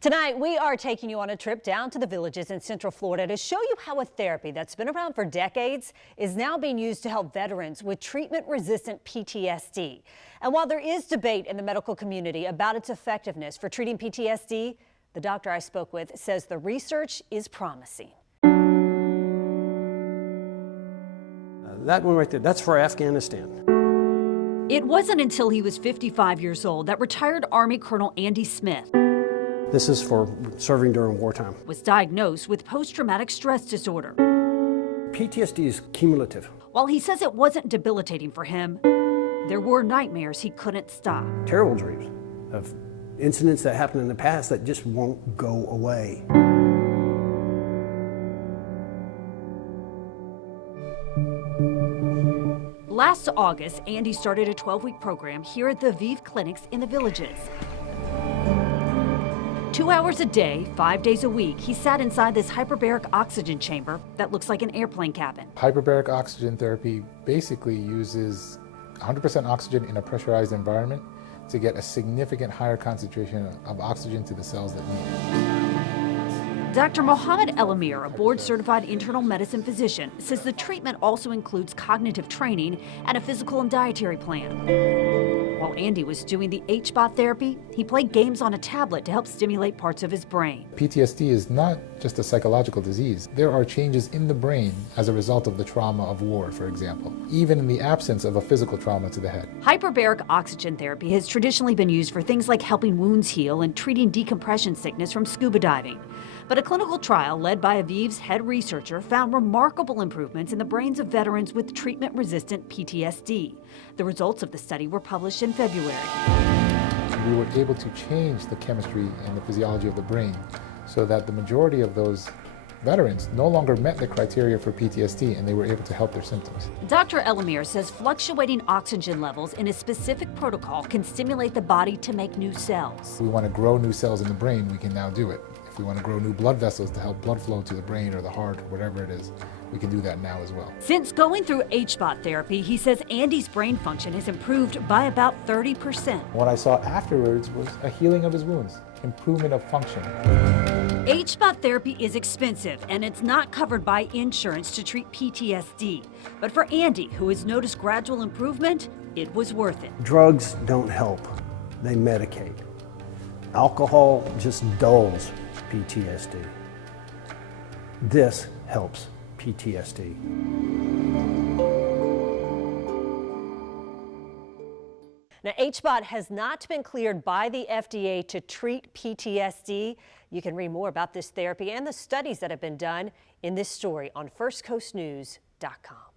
Tonight, we are taking you on a trip down to the villages in Central Florida to show you how a therapy that's been around for decades is now being used to help veterans with treatment-resistant PTSD. And while there is debate in the medical community about its effectiveness for treating PTSD, the doctor I spoke with says the research is promising. That one right there, that's for Afghanistan. It wasn't until he was 55 years old that retired Army Colonel Andy Smith This is for serving during wartime. was diagnosed with post-traumatic stress disorder. PTSD is cumulative. While he says it wasn't debilitating for him, there were nightmares he couldn't stop. Terrible dreams of incidents that happened in the past that just won't go away. Last August, Andy started a 12-week program here at the Aviv Clinics in the villages. 2 hours a day, 5 days a week, he sat inside this hyperbaric oxygen chamber that looks like an airplane cabin. Hyperbaric oxygen therapy basically uses 100% oxygen in a pressurized environment to get a significant higher concentration of oxygen to the cells that need it. Dr. Mohammed El-Amir, a board-certified internal medicine physician, says the treatment also includes cognitive training and a physical and dietary plan. While Andy was doing the HBOT therapy, he played games on a tablet to help stimulate parts of his brain. PTSD is not just a psychological disease. There are changes in the brain as a result of the trauma of war, for example, even in the absence of a physical trauma to the head. Hyperbaric oxygen therapy has traditionally been used for things like helping wounds heal and treating decompression sickness from scuba diving. But a clinical trial led by Aviv's head researcher found remarkable improvements in the brains of veterans with treatment-resistant PTSD. The results of the study were published in February. We were able to change the chemistry and the physiology of the brain so that the majority of those veterans no longer met the criteria for PTSD and they were able to help their symptoms. Dr. El-Amir says fluctuating oxygen levels in a specific protocol can stimulate the body to make new cells. If we want to grow new cells in the brain, we can now do it. If we want to grow new blood vessels to help blood flow to the brain or the heart or whatever it is, we can do that now as well. Since going through HBOT therapy, he says Andy's brain function has improved by about 30%. What I saw afterwards was a healing of his wounds, improvement of function. HBOT therapy is expensive and it's not covered by insurance to treat PTSD. But for Andy, who has noticed gradual improvement, it was worth it. Drugs don't help, they medicate. Alcohol just dulls PTSD. This helps PTSD. Now, HBOT has not been cleared by the FDA to treat PTSD. You can read more about this therapy and the studies that have been done in this story on firstcoastnews.com.